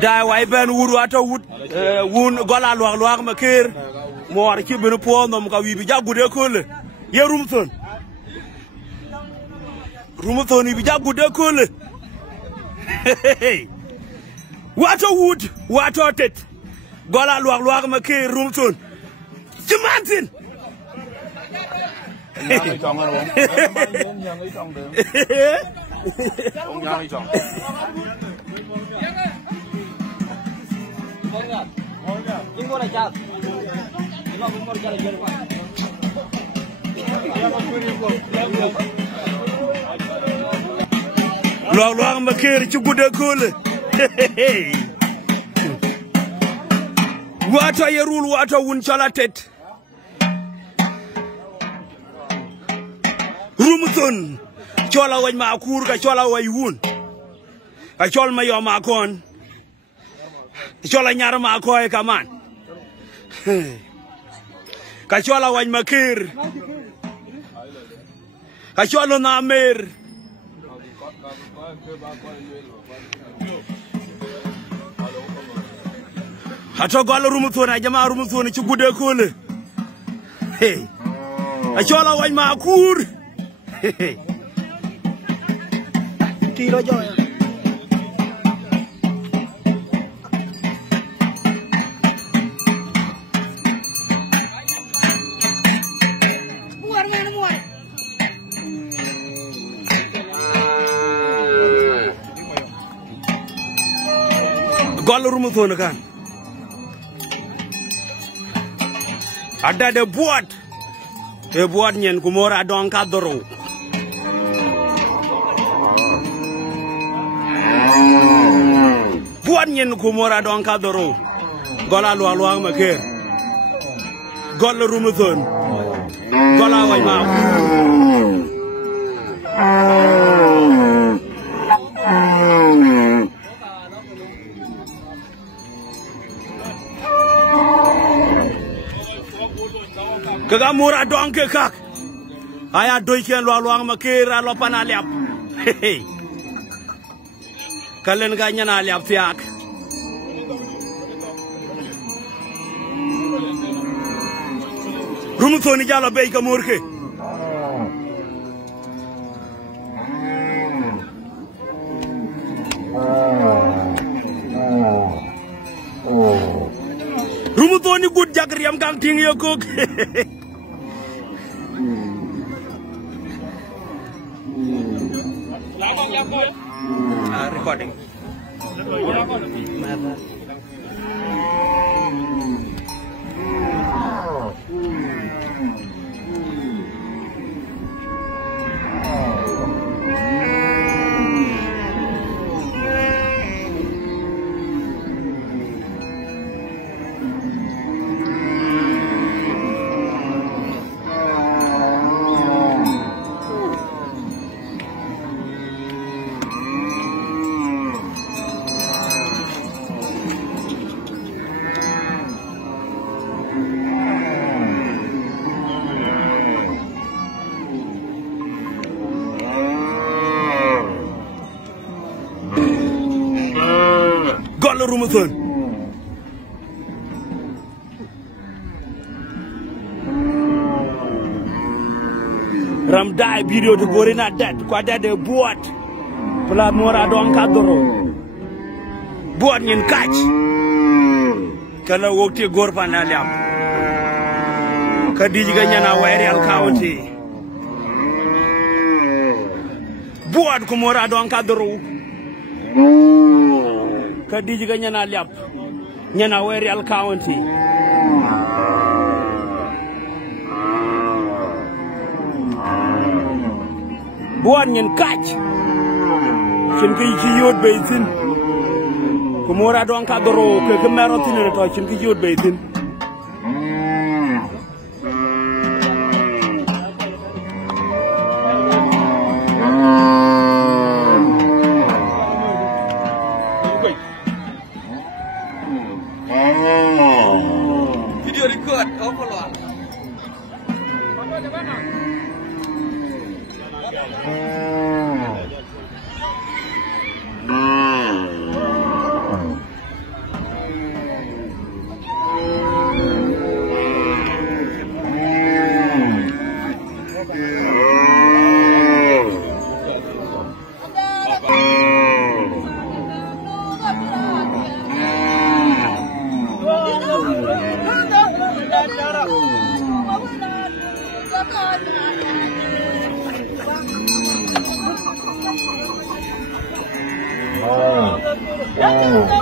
da way ben wur wato wut wun gola lo ma ker mo war ci ben po no ka wi bi jagude ko le ye rumton bi jagude ko le wato wut wato tet gola lo ma ker rumton ci mantin lo ma ker ci gude kole wato yerul wato wun chola tet rumton chola wañ ma kur ka chola way wun ka chol ma yo ma kon chola nyar ma ko e kaman ka chola wañ ma kir ka cholo na mer hato gol rumton a jama rumton ci gude kole ka chola wañ ma kur tiro joya gol rumton kan ada de boîte e boîte nyen ko mora don cadro boîte nyen ko mora don cadro gola lo ma ke gol rumton gola way ma kaga mura donke kak aya doy ken lo ma kera lo pana liap kalen ga nyana liap fiak rumu toni jalo be ka murke rumu toni gud jagriam kang ting yo kok recording. Rumutun Ramdai video to Gorina dead, quite de boat. Pula mora don cadoro. Boat in catch. Kala wokti gorpan aliam. Kadijiganya na Warial County. Boat kumora don cadoro. Kadiji ga nyana liap nyana Warial County buan nyen catch kin ki ci yod beytin ko mora don ka doro ke merotin to kin ki yod beytin Yeah,